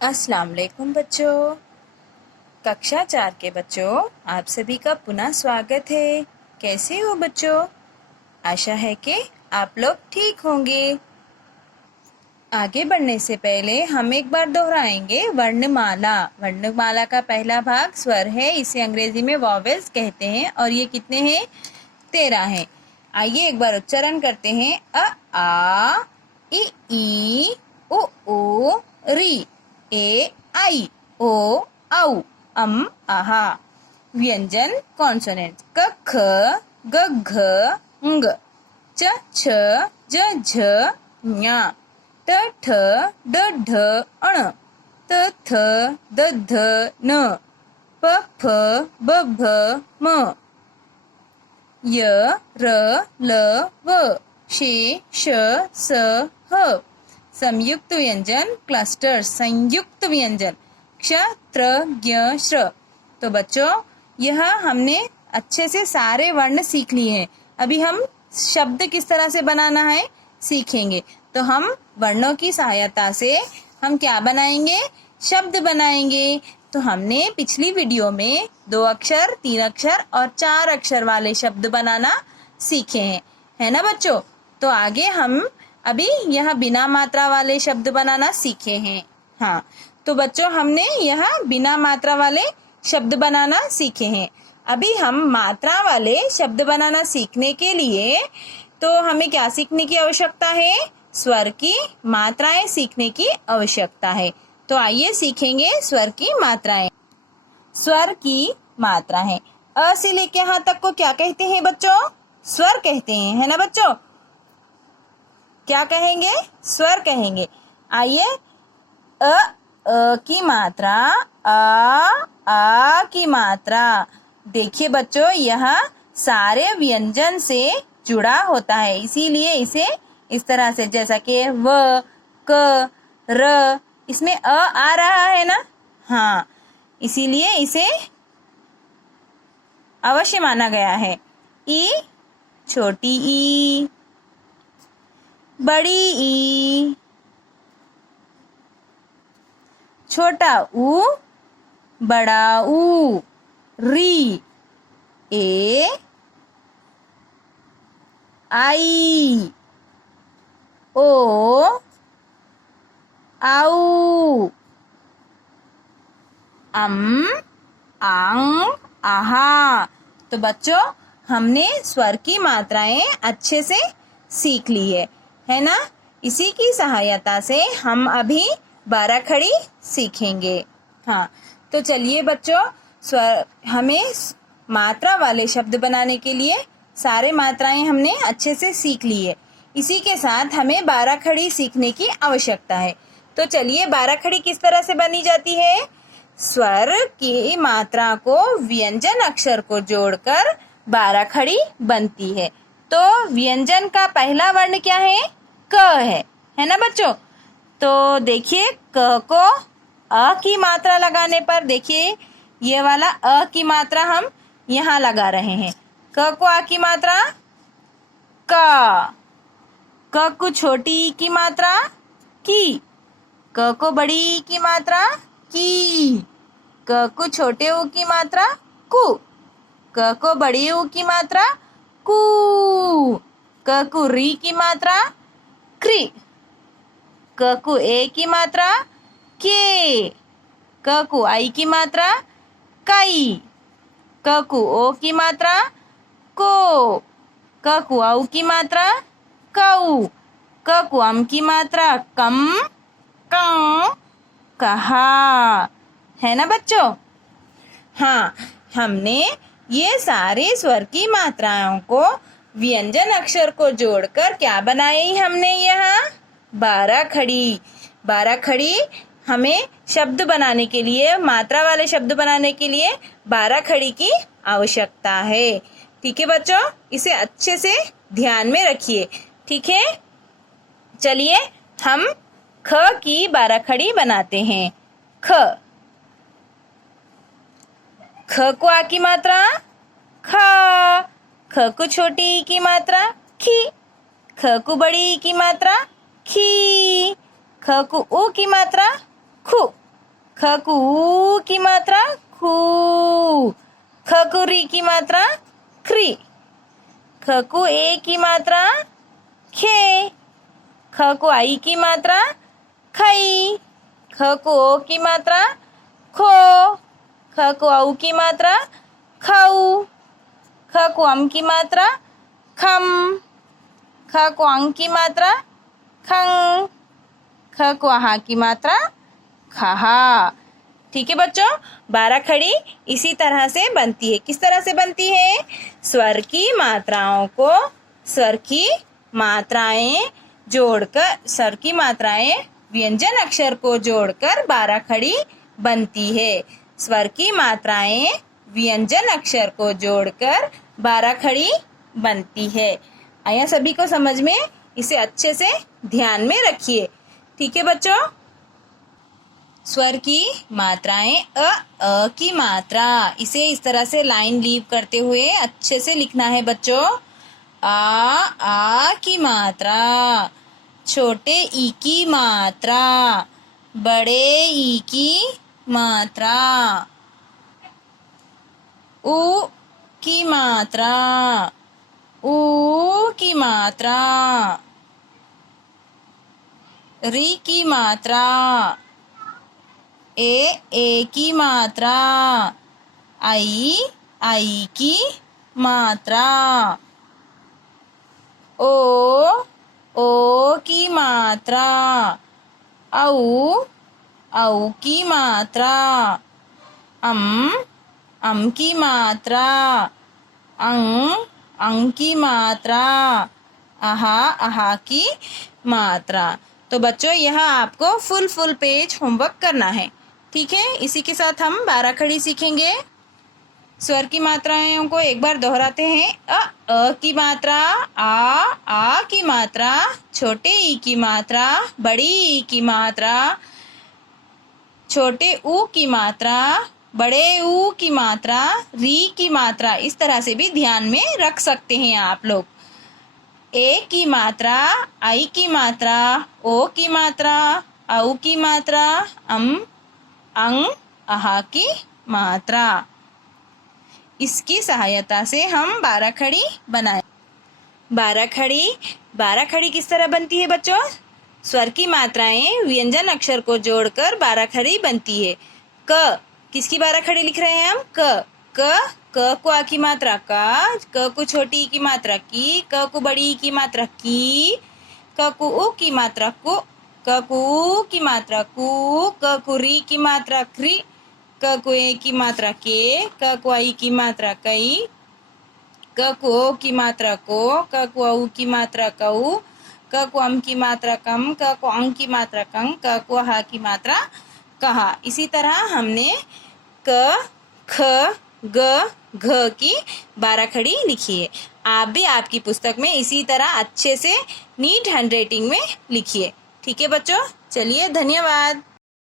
अस्सलाम वालेकुम बच्चों। कक्षा 4 के बच्चों, आप सभी का पुनः स्वागत है। कैसे हो बच्चों? आशा है कि आप लोग ठीक होंगे। आगे बढ़ने से पहले हम एक बार दोहराएंगे वर्णमाला। वर्णमाला का पहला भाग स्वर है, इसे अंग्रेजी में वॉवेल्स कहते हैं और ये कितने हैं? 13 हैं। आइए एक बार उच्चारण करते हैं। अ आ इ ई उ ऊ री ए आई ओ औ अम आहा। व्यंजन कॉन्सोनेंट क ख ग घ ng च छ ज झ ञ ट ठ ड ढ अण त थ द ध न प फ ब भ म य र ल व शे श स ह। संयुक्त व्यंजन क्लस्टर संयुक्त व्यंजन क्ष त्र ज्ञ श्र। तो बच्चों, यह हमने अच्छे से सारे वर्ण सीख लिए हैं। अभी हम शब्द किस तरह से बनाना है सीखेंगे। तो हम वर्णों की सहायता से हम क्या बनाएंगे? शब्द बनाएंगे। तो हमने पिछली वीडियो में 2 अक्षर, 3 अक्षर और 4 अक्षर वाले शब्द बनाना सीखे हैं, है ना बच्चों? तो आगे हम अभी यह बिना मात्रा वाले शब्द बनाना सीखे हैं। हाँ, तो बच्चों हमने यह बिना मात्रा वाले शब्द बनाना सीखे हैं। अभी हम मात्रा वाले शब्द बनाना सीखने के लिए तो हमें क्या सीखने की आवश्यकता है? स्वर की मात्राएं सीखने की आवश्यकता है। तो आइए सीखेंगे स्वर की मात्राएं। स्वर की मात्रा है। अ से लेके यहाँ तक को क्या कहते हैं बच्चों? स्वर कहते हैं, है ना बच्चों? क्या कहेंगे? स्वर कहेंगे। आइए, अ की मात्रा, आ की मात्रा। देखिए बच्चों, यह सारे व्यंजन से जुड़ा होता है, इसीलिए इसे इस तरह से, जैसा कि व, क, र, इसमें आ रहा है ना? हाँ, इसीलिए इसे अवश्य माना गया है। ई, छोटी ई, बड़ी ई, छोटा ऊ, बड़ा ऊ। री, ए, आई, ओ, आऊ, आंग, आहा। तो बच्चों, हमने स्वर की मात्राएं अच्छे से सीख ली है ना? इसी की सहायता से हम अभी 12 खड़ी सीखेंगे। हाँ, तो चलिए बच्चों, स्वर हमें मात्रा वाले शब्द बनाने के लिए सारे मात्राएं हमने अच्छे से सीख ली है। इसी के साथ हमें 12 खड़ी सीखने की आवश्यकता है। तो चलिए, 12 खड़ी किस तरह से बनी जाती है? स्वर की मात्रा को व्यंजन अक्षर को जोड़कर 12 खड़ी बनती है। तो व्यंजन का पहला वर्ण क्या है? क है ना बच्चों? तो देखिए, क को अ की मात्रा लगाने पर, देखिए ये वाला अ की मात्रा हम यहाँ लगा रहे हैं। क को आ की मात्रा का। क को छोटी ई की मात्रा की। क को बड़ी ई की मात्रा की। क को छोटे ऊ की मात्रा कु। क को बड़ी ऊ की मात्रा कु। क को री की मात्रा क्री। क को ए की मात्रा के। क को आई की मात्रा काई। क को ओ की मात्रा को। क को औ की मात्रा कऊ। क को अम की मात्रा कम, कं, कहा। है ना बच्चों? हाँ, हमने ये सारे स्वर की मात्राओं को व्यंजन अक्षर को जोड़कर क्या बनाई हमने? यहाँ 12 खड़ी। 12 खड़ी हमें शब्द बनाने के लिए, मात्रा वाले शब्द बनाने के लिए 12 खड़ी की आवश्यकता है। ठीक है बच्चों, इसे अच्छे से ध्यान में रखिए। ठीक है, चलिए हम ख की 12 खड़ी बनाते हैं। ख। ख को आ की मात्रा खा। ख को छोटी ई की मात्रा खी। ख को बड़ी ई की मात्रा खी। ख को ऊ की मात्रा खु। ख को ऊ की मात्रा खू, ख को री की मात्रा क्री, ख को ए की मात्रा खे, ख को आई की मात्रा खई, ख को ओ की मात्रा खो, ख को औ की मात्रा खऊ, ख को अम की मात्रा खम, ख को अंग की मात्रा खंग, ख को आहा की मात्रा खहा। ठीक है बच्चों, 12 खड़ी इसी तरह से बनती है। किस तरह से बनती है? स्वर की मात्राओं को, स्वर की मात्राएं जोड़कर, स्वर की मात्राएं व्यंजन अक्षर को जोड़कर 12 खड़ी बनती है। स्वर की मात्राएं व्यंजन अक्षर को जोड़कर 12 खड़ी बनती है। आया सभी को समझ में? इसे अच्छे से ध्यान में रखिए। ठीक है बच्चों, स्वर की मात्राएं अ की मात्रा, इसे इस तरह से लाइन लीव करते हुए अच्छे से लिखना है बच्चों। आ की मात्रा, छोटे ई की मात्रा, बड़े ई की मात्रा, उ की मात्रा, ऊ की मात्रा, री की मात्रा, ए की मात्रा, आई की मात्रा, ओ की मात्रा, औ की मात्रा, अम की मात्रा, अंग की मात्रा, आहा की मात्रा। तो बच्चों यह आपको फुल पेज होमवर्क करना है। ठीक है, इसी के साथ हम 12 खड़ी सीखेंगे। स्वर की मात्राओं को एक बार दोहराते हैं। अ की मात्रा, आ की मात्रा, छोटे ई की मात्रा, बड़ी ई की मात्रा, छोटे ऊ की मात्रा, बड़े ऊ की मात्रा, री की मात्रा। इस तरह से भी ध्यान में रख सकते हैं आप लोग। ए की मात्रा, आई की मात्रा, ओ की मात्रा, औ की मात्रा, अंग, आहा की मात्रा। इसकी सहायता से हम 12 खड़ी बनाए। 12 खड़ी किस तरह बनती है बच्चों? स्वर की मात्राएं व्यंजन अक्षर को जोड़कर 12 खड़ी बनती है। क किसकी 12 खड़ी लिख रहे हैं हम? क को आ की मात्रा क को छोटी की मात्रा की, क को बड़ी की मात्रा की, क को उ की मात्रा को, क को ऊ की मात्रा कु, क को री की मात्रा क्री, क को ए की मात्रा के, क को आई की मात्रा कई, क को ओ की मात्रा को, क को औ की मात्रा कऊ, क को अम की मात्रा कम, क को अंग की मात्रा कंग, क को हा की मात्रा कहा। इसी तरह हमने क, ख, ग, घ की 12 खड़ी लिखी है। आप भी आपकी पुस्तक में इसी तरह अच्छे से नीट हैंडराइटिंग में लिखिए। ठीक है बच्चों, चलिए धन्यवाद।